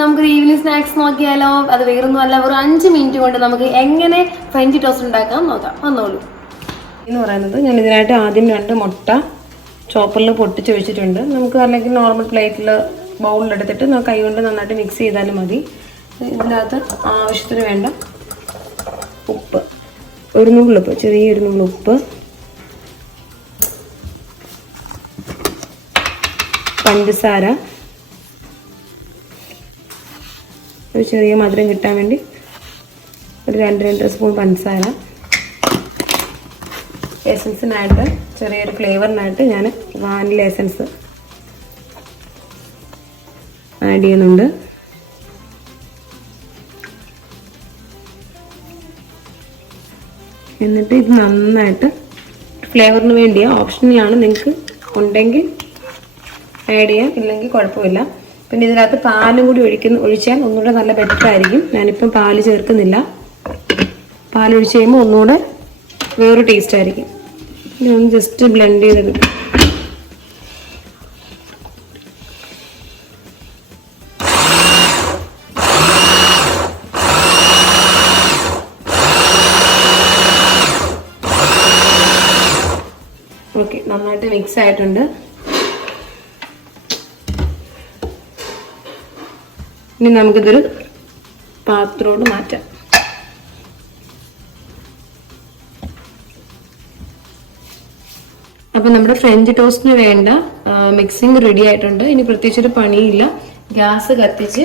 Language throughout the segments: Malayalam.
നമുക്ക് ഈവനിങ് സ്നാക്സ് നോക്കിയാലോ? അത് വേറൊന്നും അല്ല ഒരു അഞ്ച് മിനിറ്റ് കൊണ്ട് നമുക്ക് എങ്ങനെ ഫ്രഞ്ച് ടോസ്റ്റ് ഉണ്ടാക്കാം നോക്കാം. വന്നോളൂ. എന്ന് പറയുന്നത് ഞാൻ ഇതിനായിട്ട് ആദ്യം രണ്ട് മുട്ട ചോപ്പറിൽ പൊട്ടിച്ച് വെച്ചിട്ടുണ്ട്. നമുക്ക് അല്ലെങ്കിൽ നോർമൽ പ്ലേറ്റിൽ ബൗളിലെടുത്തിട്ട് നമുക്ക് കൈ കൊണ്ട് നന്നായിട്ട് മിക്സ് ചെയ്താലും മതി. ഇതിനകത്ത് ആവശ്യത്തിന് വേണ്ട ഉപ്പ്. ഒരു നുള്ളുപ്പ് ചെറിയൊരു നുള്ളുപ്പ് പഞ്ചസാര. ഒരു ചെറിയ മധുരം കിട്ടാൻ വേണ്ടി ഒരു രണ്ട് രണ്ടര സ്പൂൺ പഞ്ചസാര. എസൻസിനായിട്ട് ചെറിയൊരു ഫ്ലേവറിനായിട്ട് ഞാൻ വാനില എസൻസ് ആഡ് ചെയ്യുന്നുണ്ട്. എന്നിട്ട് ഇത് നന്നായിട്ട് ഫ്ലേവറിന് വേണ്ടിയ. ഓപ്ഷനിലാണ് നിങ്ങൾക്ക് ഉണ്ടെങ്കിൽ ആഡ് ചെയ്യാം ഇല്ലെങ്കിൽ കുഴപ്പമില്ല. പിന്നെ ഇതിനകത്ത് പാലും കൂടി ഒഴിക്കുന്ന ഒഴിച്ചാൽ ഒന്നുകൂടെ നല്ല ബെറ്റർ ആയിരിക്കും. ഞാനിപ്പം പാൽ ചേർക്കുന്നില്ല. പാലൊഴിച്ച് കഴിയുമ്പോൾ ഒന്നുകൂടെ വേറൊരു ടേസ്റ്റ് ആയിരിക്കും. ഇനി ഒന്ന് ജസ്റ്റ് ബ്ലെൻഡ് ചെയ്തെടുക്കും. ഓക്കെ നന്നായിട്ട് മിക്സ് ആയിട്ടുണ്ട്. ഇനി നമുക്കിതൊരു പാത്രത്തോട് മാറ്റാം. അപ്പം നമ്മുടെ ഫ്രഞ്ച് ടോസ്റ്റിന് വേണ്ട മിക്സിംഗ് റെഡി ആയിട്ടുണ്ട്. ഇനി പ്രത്യേകിച്ചൊരു പണിയില്ല. ഗ്യാസ് കത്തിച്ച്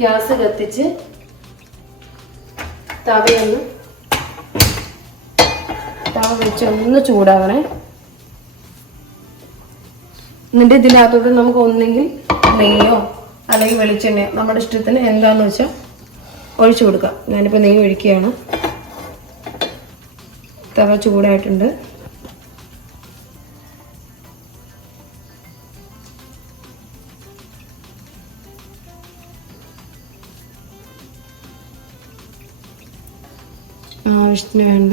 ഗ്യാസ് കത്തിച്ച് തവയൊന്ന് തവ വെച്ച് ഒന്ന് ചൂടാവണേ. എന്നിട്ട് ഇതിനകത്തോട്ട് നമുക്ക് ഒന്നെങ്കിൽ നെയ്യോ അല്ലെങ്കിൽ വെളിച്ചെണ്ണയോ നമ്മുടെ ഇഷ്ടത്തിന് എന്താന്ന് വെച്ചാൽ ഒഴിച്ചു കൊടുക്കാം. ഞാനിപ്പോൾ നെയ്യ് ഒഴിക്കുകയാണ്. തവ ചൂടായിട്ടുണ്ട്. ആവശ്യത്തിന് വേണ്ട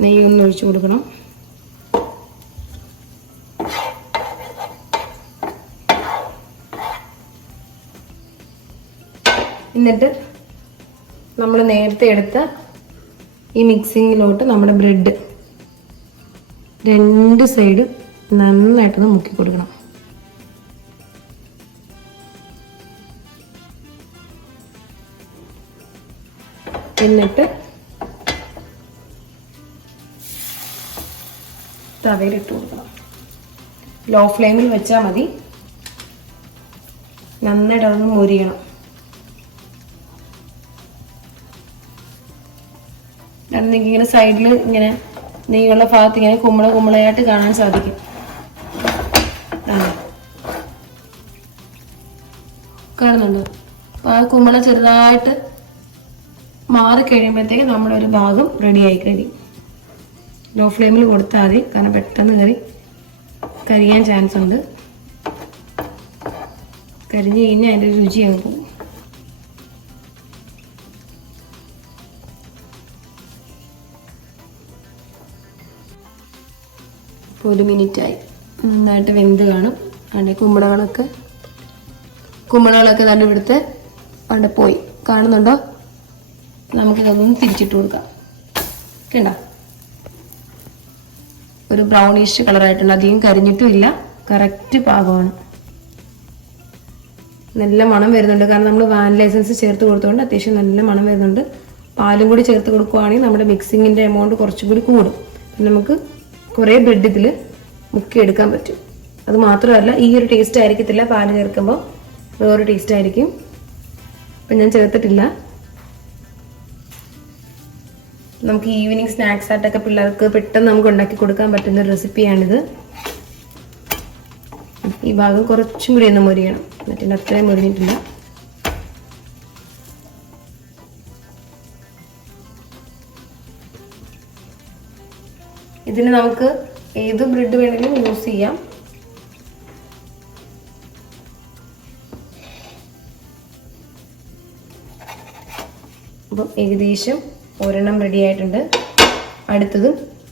നെയ്യ് ഒന്ന് ഒഴിച്ചു കൊടുക്കണം. എന്നിട്ട് നമ്മൾ നേരത്തെ എടുത്ത ഈ മിക്സിങ്ങിലോട്ട് നമ്മുടെ ബ്രെഡ് രണ്ട് സൈഡ് നന്നായിട്ടൊന്ന് മുക്കി കൊടുക്കണം. എന്നിട്ട് തവയിലിട്ട് കൊടുക്കണം. ലോ ഫ്ലെയിമിൽ വെച്ചാൽ മതി. നന്നായിട്ട് അതൊന്ന് മുരിയണം. അല്ലെങ്കിൽ ഇങ്ങനെ സൈഡിൽ ഇങ്ങനെ നെയ്യുള്ള ഭാഗത്ത് ഇങ്ങനെ കുമ്പള കുമ്പളയായിട്ട് കാണാൻ സാധിക്കും. കാണുന്നുണ്ടോ. അപ്പൊ ആ കുമ്പള ചെറുതായിട്ട് മാറി കഴിയുമ്പോഴത്തേക്ക് നമ്മുടെ ഒരു ഭാഗം റെഡി ആയി. കഴിയും ലോ ഫ്ലെയിമിൽ കൊടുത്താൽ മതി. കാരണം പെട്ടെന്ന് കറി കരിയാൻ ചാൻസ് ഉണ്ട്. കരിഞ്ഞ് കഴിഞ്ഞാൽ അതിന്റെ രുചി ഇപ്പോൾ ഒരു മിനിറ്റായി. നന്നായിട്ട് വെന്ത് കാണും. അവിടെ കുമ്പളകളൊക്കെ കുമ്പളകളൊക്കെ നല്ല ഇവിടുത്തെ അവിടെ പോയി. കാണുന്നുണ്ടോ? നമുക്കിതൊന്ന് തിരിച്ചിട്ട് കൊടുക്കാം. കണ്ട? ഒരു ബ്രൗണിഷ് കളറായിട്ടുണ്ട്. അധികം കരിഞ്ഞിട്ടും ഇല്ല. കറക്റ്റ് പാകമാണ്. നല്ല മണം വരുന്നുണ്ട്. കാരണം നമ്മൾ വാനില എസൻസ് ചേർത്ത് കൊടുത്തുകൊണ്ട് അത്യാവശ്യം നല്ല മണം വരുന്നുണ്ട്. പാലും കൂടി ചേർത്ത് കൊടുക്കുവാണെങ്കിൽ നമ്മുടെ മിക്സിങ്ങിന്റെ എമൗണ്ട് കുറച്ചും കൂടി കൂടും. നമുക്ക് കുറേ ബ്രെഡ് ഇതിൽ മുക്കിയെടുക്കാൻ പറ്റും. അത് മാത്രമല്ല ഈ ഒരു ടേസ്റ്റ് ആയിരിക്കത്തില്ല. പാൽ ചേർക്കുമ്പോൾ വേറൊരു ടേസ്റ്റ് ആയിരിക്കും. അപ്പം ഞാൻ ചേർത്തിട്ടില്ല. നമുക്ക് ഈവനിങ് സ്നാക്സ് ആയിട്ടൊക്കെ പിള്ളേർക്ക് പെട്ടെന്ന് നമുക്ക് ഉണ്ടാക്കി കൊടുക്കാൻ പറ്റുന്ന റെസിപ്പിയാണിത് ഈ ഭാഗം കുറച്ചും കൂടി ഒന്ന് മുരിയണം. മറ്റേ അത്രയും മുരിഞ്ഞിട്ടില്ല. ഇതിന് നമുക്ക് ഏത് ബ്രെഡ് വേണമെങ്കിലും യൂസ് ചെയ്യാം. അപ്പം ഏകദേശം ഒരെണ്ണം റെഡി ആയിട്ടുണ്ട്. അടുത്തത്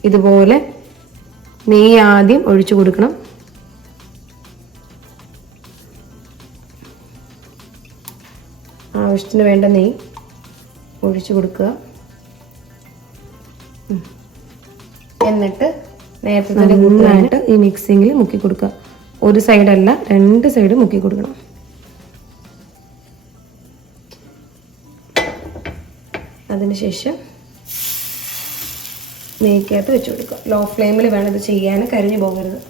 ഇതുപോലെ നെയ്യ് ആദ്യം ഒഴിച്ചു കൊടുക്കണം. ആവശ്യത്തിന് വേണ്ട നെയ്യ് ഒഴിച്ചു കൊടുക്കുക. എന്നിട്ട് നേരത്തെ തന്നെ നന്നായിട്ട് ഈ മിക്സിങ്ങിൽ മുക്കി കൊടുക്കുക. ഒരു സൈഡല്ല രണ്ട് സൈഡ് മുക്കി കൊടുക്കണം. അതിനുശേഷം നെയ്ക്കകത്ത് വെച്ച് കൊടുക്കുക. ലോ ഫ്ലെയിമിൽ വേണം ഇത് ചെയ്യാൻ കരിഞ്ഞു പോകരുത്.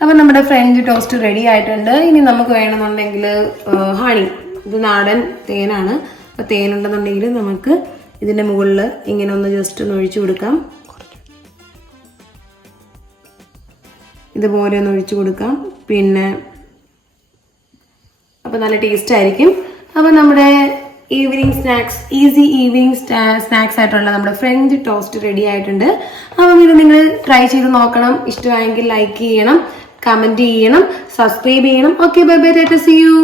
അപ്പം നമ്മുടെ ഫ്രഞ്ച് ടോസ്റ്റ് റെഡി ആയിട്ടുണ്ട്. ഇനി നമുക്ക് വേണമെന്നുണ്ടെങ്കിൽ ഹണി ഇത് നാടൻ തേനാണ്. അപ്പോൾ തേനുണ്ടെന്നുണ്ടെങ്കിൽ നമുക്ക് ഇതിന്റെ മുകളിൽ ഇങ്ങനെ ഒന്ന് ജസ്റ്റ് ഒന്ന് ഒഴിച്ചു കൊടുക്കാം. ഇതുപോലെ ഒന്ന് ഒഴിച്ചു കൊടുക്കാം. പിന്നെ അപ്പോൾ നല്ല ടേസ്റ്റ് ആയിരിക്കും. അപ്പോൾ നമ്മുടെ evening snacks easy evening snacks ആയിട്ടുള്ള നമ്മുടെ ഫ്രഞ്ച് ടോസ്റ്റ് റെഡി ആയിട്ടുണ്ട്. അപ്പം ഇത് നിങ്ങൾ ട്രൈ ചെയ്ത് നോക്കണം. ഇഷ്ടമായെങ്കിൽ ലൈക്ക് ചെയ്യണം കമന്റ് ചെയ്യണം സബ്സ്ക്രൈബ് ചെയ്യണം. Okay bye bye see you